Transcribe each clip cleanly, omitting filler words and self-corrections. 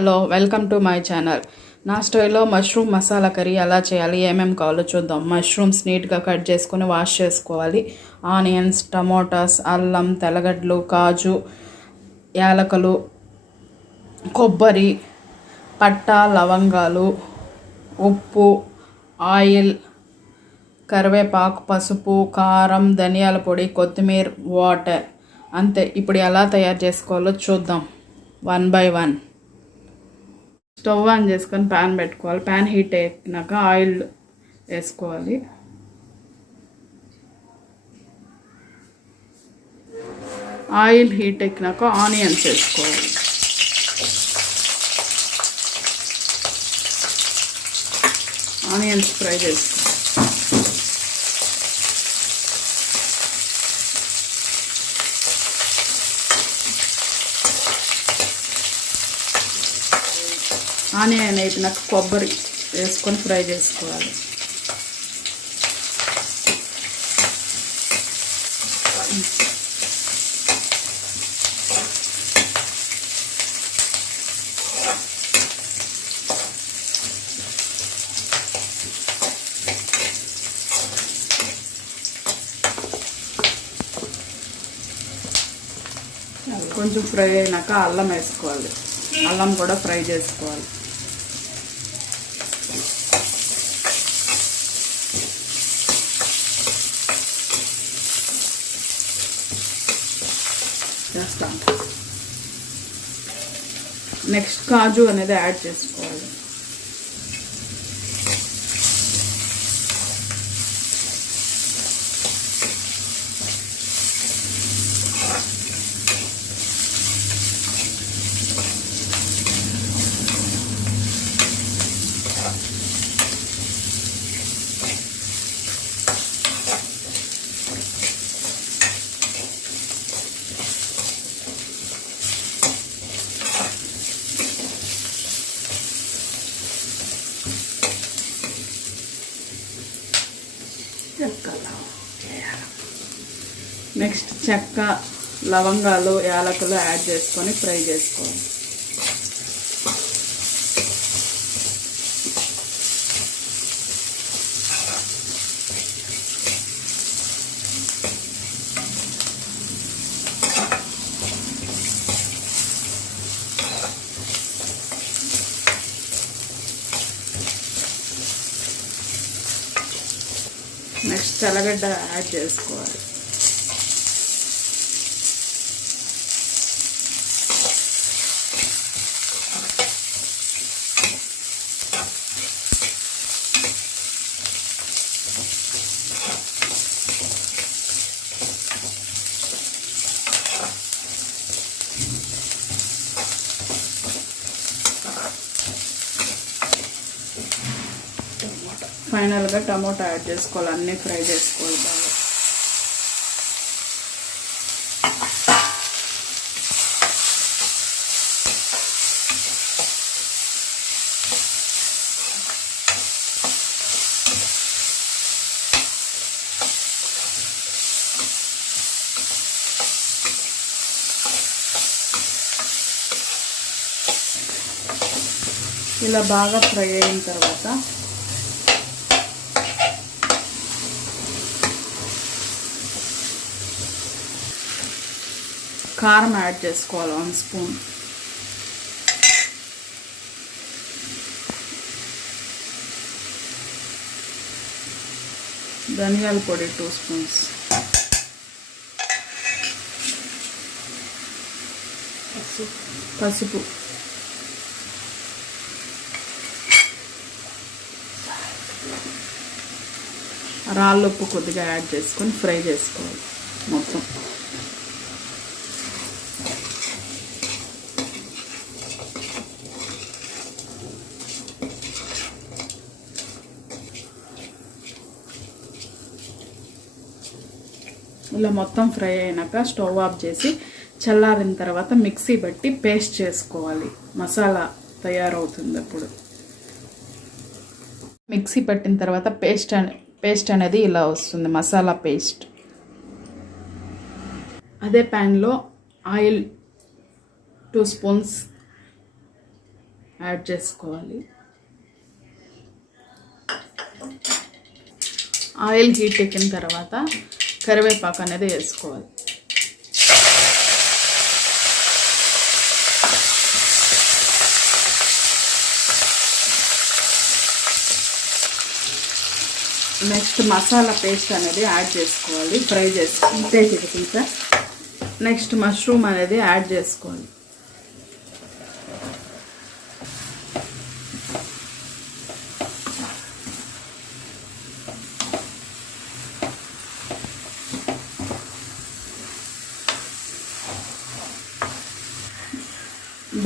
Hello, welcome to my channel. నా స్టైల్లో mushroom masala curry ఎలా చేయాలి, ఏమేమి కావాలో చూద్దాం. మష్రూమ్స్ నీట్గా కట్ చేసుకొని వాష్ చేసుకోవాలి. ఆనియన్స్, టమోటాస్, అల్లం, తెల్లగడ్డలు, కాజు, యాలకులు, కొబ్బరి, పట్ట, లవంగాలు, ఉప్పు, ఆయిల్, కరివేపాకు, పసుపు, కారం, ధనియాల పొడి, కొత్తిమీర, వాటర్. అంతే. ఇప్పుడు ఎలా తయారు చేసుకోవాలో చూద్దాం one by one. Stove on చేసుకొని ప్యాన్ పెట్టుకోవాలి. ప్యాన్ హీట్ అయినాక ఆయిల్ వేసుకోవాలి. ఆయిల్ హీట్ ఎక్కినాక ఆనియన్స్ వేసుకోవాలి. ఆనియన్స్ ఫ్రై చేసుకోవాలి. ఆనియన్ అయిపోయినాక కొబ్బరి వేసుకొని ఫ్రై చేసుకోవాలి. కొంచెం ఫ్రై అయినాక అల్లం వేసుకోవాలి. అల్లం కూడా ఫ్రై చేసుకోవాలి. చేస్తాను. నెక్స్ట్ కాజు అనేది యాడ్ చేసుకోవాలి. నెక్స్ట్ చెక్క, లవంగాలు, యాలకులు యాడ్ చేసుకొని ఫ్రై చేసుకోవాలి. నెక్స్ట్ తెల్లగడ్డ యాడ్ చేసుకోవాలి. ఫైనల్గా టమోటా యాడ్ చేసుకోవాలి. అన్నీ ఫ్రై చేసుకోవాలి బాగా. ఇలా బాగా ఫ్రై అయిన తర్వాత కారం యాడ్ చేసుకోవాలి. 1 స్పూన్, ధనియాల పొడి 2 స్పూన్స్, పసుపు, రాళ్ళుప్పు కొద్దిగా యాడ్ చేసుకొని ఫ్రై చేసుకోవాలి మొత్తం. ఇలా మొత్తం ఫ్రై అయినాక స్టవ్ ఆఫ్ చేసి చల్లారిన తర్వాత మిక్సీ బట్టి పేస్ట్ చేసుకోవాలి. మసాలా తయారవుతుంది. అప్పుడు మిక్సీ పట్టిన తర్వాత పేస్ట్ అనేది ఇలా వస్తుంది, మసాలా పేస్ట్. అదే ప్యాన్లో ఆయిల్ 2 స్పూన్స్ యాడ్ చేసుకోవాలి. ఆయిల్ హీట్ ఎక్కిన తర్వాత కరివేపాకు అనేది వేసుకోవాలి. నెక్స్ట్ మసాలా పేస్ట్ అనేది యాడ్ చేసుకోవాలి. ఫ్రై చేసుకుంటే చికెన్. నెక్స్ట్ మష్రూమ్ అనేది యాడ్ చేసుకోవాలి.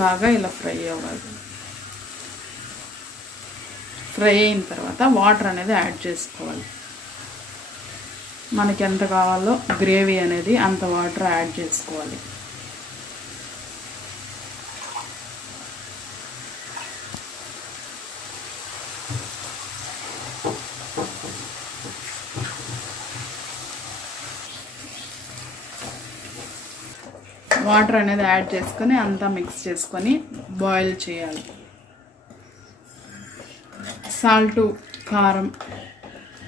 బాగా ఇలా ఫ్రై అవ్వాలి. ఫ్రై అయిన తర్వాత వాటర్ అనేది యాడ్ చేసుకోవాలి. మనకి ఎంత కావాలో గ్రేవీ అనేది అంత వాటర్ యాడ్ చేసుకోవాలి. వాటర్ అనేది యాడ్ చేసుకొని అంతా మిక్స్ చేసుకొని బాయిల్ చేయాలి. సాల్టు, కారం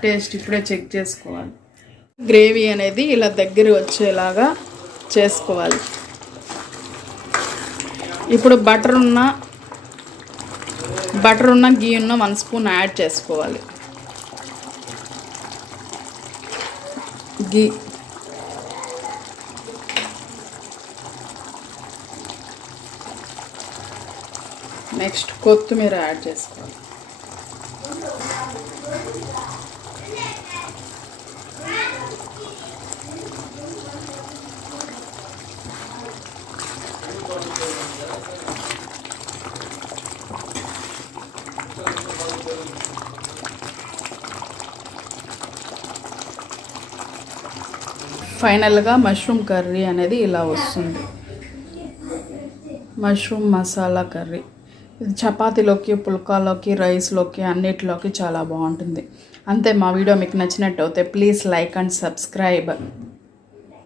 టేస్ట్ ఇప్పుడే చెక్ చేసుకోవాలి. గ్రేవీ అనేది ఇలా దగ్గర వచ్చేలాగా చేసుకోవాలి. ఇప్పుడు బటర్ ఉన్న గీ ఉన్న 1 స్పూన్ యాడ్ చేసుకోవాలి. గీ నెక్స్ట్ కొత్తిమీర యాడ్ చేసుకోవాలి. ఫైనల్గా మష్రూమ్ కర్రీ అనేది ఇలా వస్తుంది. మష్రూమ్ మసాలా కర్రీ ఇది చపాతీలోకి, పుల్కాలోకి, రైస్లోకి అన్నిటిలోకి చాలా బాగుంటుంది. అంతే. మా వీడియో మీకు నచ్చినట్టయితే ప్లీజ్ లైక్ అండ్ సబ్స్క్రైబ్.